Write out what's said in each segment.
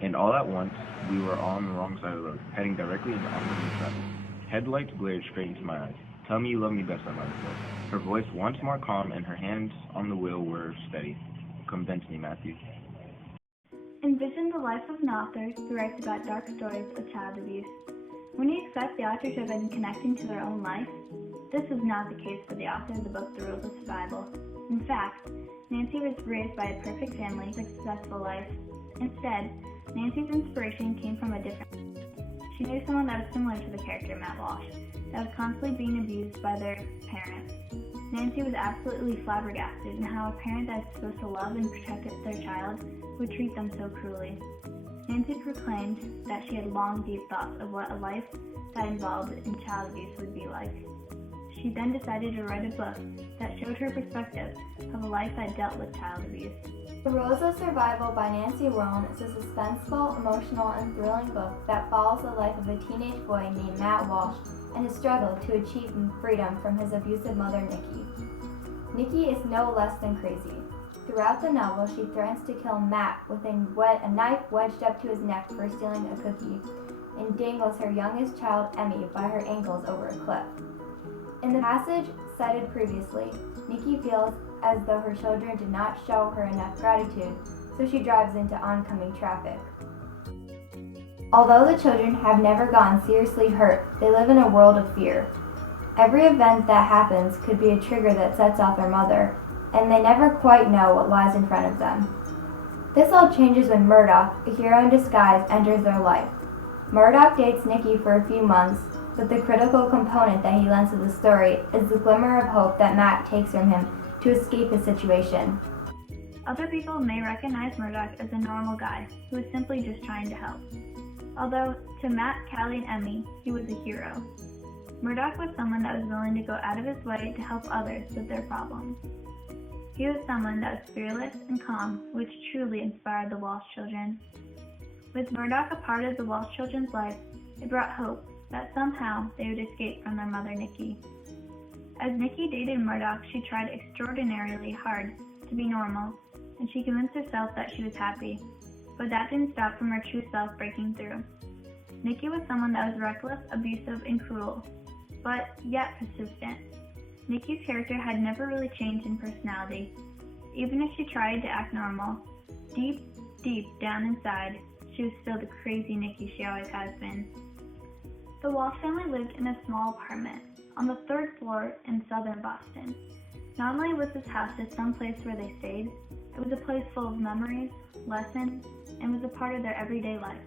And all at once, we were on the wrong side of the road, heading directly into oncoming traffic. Headlights glared straight into my eyes. "Tell me you love me best," I muttered. Her voice once more calm, and her hands on the wheel were steady. "Convince me, Matthew." Envision the life of an author who writes about dark stories of child abuse. When you expect the author to have been connecting to their own life, this is not the case for the author of the book The Rules of Survival. In fact, Nancy was raised by a perfect family, successful life. Instead, Nancy's inspiration came from a different. She knew someone that was similar to the character Matt Walsh, that was constantly being abused by their parents. Nancy was absolutely flabbergasted in how a parent that is supposed to love and protect their child would treat them so cruelly. Nancy proclaimed that she had long, deep thoughts of what a life that involved in child abuse would be like. She then decided to write a book that showed her perspective of a life that dealt with child abuse. The Rules of Survival by Nancy Worland is a suspenseful, emotional, and thrilling book that follows the life of a teenage boy named Matt Walsh and his struggle to achieve freedom from his abusive mother, Nikki. Nikki is no less than crazy. Throughout the novel, she threatens to kill Matt with a knife wedged up to his neck for stealing a cookie, and dangles her youngest child, Emmy, by her ankles over a cliff. In the passage cited previously, Nikki feels as though her children did not show her enough gratitude, so she drives into oncoming traffic. Although the children have never gotten seriously hurt, they live in a world of fear. Every event that happens could be a trigger that sets off their mother, and they never quite know what lies in front of them. This all changes when Murdoch, a hero in disguise, enters their life. Murdoch dates Nikki for a few months, but the critical component that he lends to the story is the glimmer of hope that Matt takes from him to escape his situation. Other people may recognize Murdoch as a normal guy who was simply just trying to help. Although, to Matt, Callie, and Emmy, he was a hero. Murdoch was someone that was willing to go out of his way to help others with their problems. He was someone that was fearless and calm, which truly inspired the Walsh children. With Murdoch a part of the Walsh children's life, it brought hope that somehow they would escape from their mother, Nikki. As Nikki dated Murdoch, she tried extraordinarily hard to be normal, and she convinced herself that she was happy, but that didn't stop from her true self breaking through. Nikki was someone that was reckless, abusive, and cruel, but yet persistent. Nikki's character had never really changed in personality. Even if she tried to act normal, deep down inside, she was still the crazy Nikki she always has been. The Walsh family lived in a small apartment on the 3rd floor in southern Boston. Not only was this house just some place where they stayed, it was a place full of memories, lessons, and was a part of their everyday life.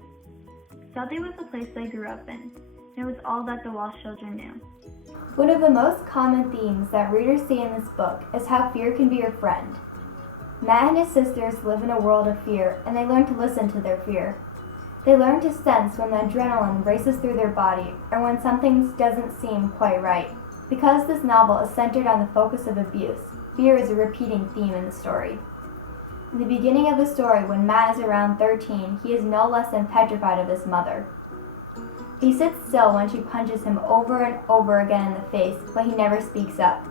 Studley was the place they grew up in, and it was all that the Walsh children knew. One of the most common themes that readers see in this book is how fear can be your friend. Matt and his sisters live in a world of fear, and they learn to listen to their fear. They learn to sense when the adrenaline races through their body or when something doesn't seem quite right. Because this novel is centered on the focus of abuse, fear is a repeating theme in the story. In the beginning of the story, when Matt is around 13, he is no less than petrified of his mother. He sits still when she punches him over and over again in the face, but he never speaks up.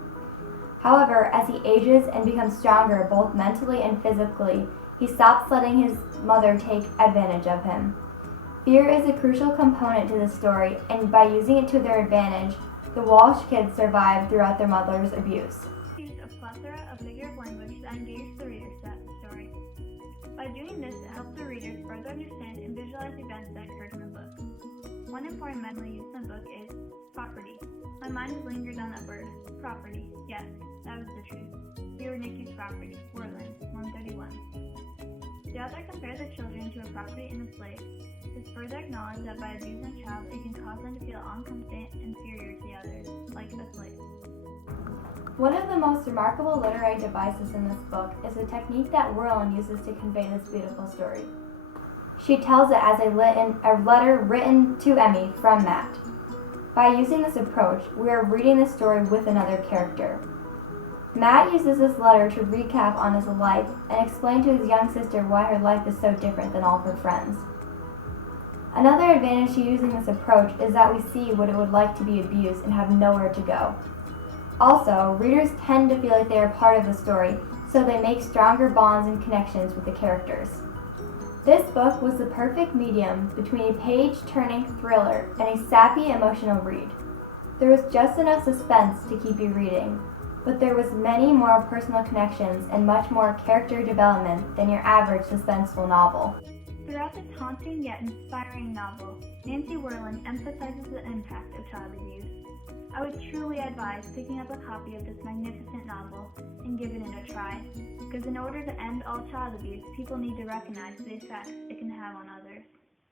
However, as he ages and becomes stronger both mentally and physically, he stops letting his mother take advantage of him. Fear is a crucial component to the story, and by using it to their advantage, the Walsh kids survive throughout their mother's abuse. Use a plethora of figurative language that engage the readers throughout the story. By doing this, it helps the readers further understand and visualize events that occurred in the book. One important memory used in the book is property. My mind has lingered on that word, property. Yes, that was the truth. We were Nikki's property, Worland, 131. The author compared the children to a property in a slave. This further acknowledged that by abusing a child, it can cause them to feel incompetent and inferior to the others, like a slave. One of the most remarkable literary devices in this book is the technique that Worland uses to convey this beautiful story. She tells it as a letter written to Emmy from Matt. By using this approach, we are reading the story with another character. Matt uses this letter to recap on his life and explain to his young sister why her life is so different than all of her friends. Another advantage to using this approach is that we see what it would like to be abused and have nowhere to go. Also, readers tend to feel like they are part of the story, so they make stronger bonds and connections with the characters. This book was the perfect medium between a page-turning thriller and a sappy emotional read. There was just enough suspense to keep you reading, but there was many more personal connections and much more character development than your average suspenseful novel. Throughout this haunting yet inspiring novel, Nancy Werling emphasizes the impact of child abuse. I would truly advise picking up a copy of this magnificent novel and giving it a try, because in order to end all child abuse, people need to recognize the effects it can have on others.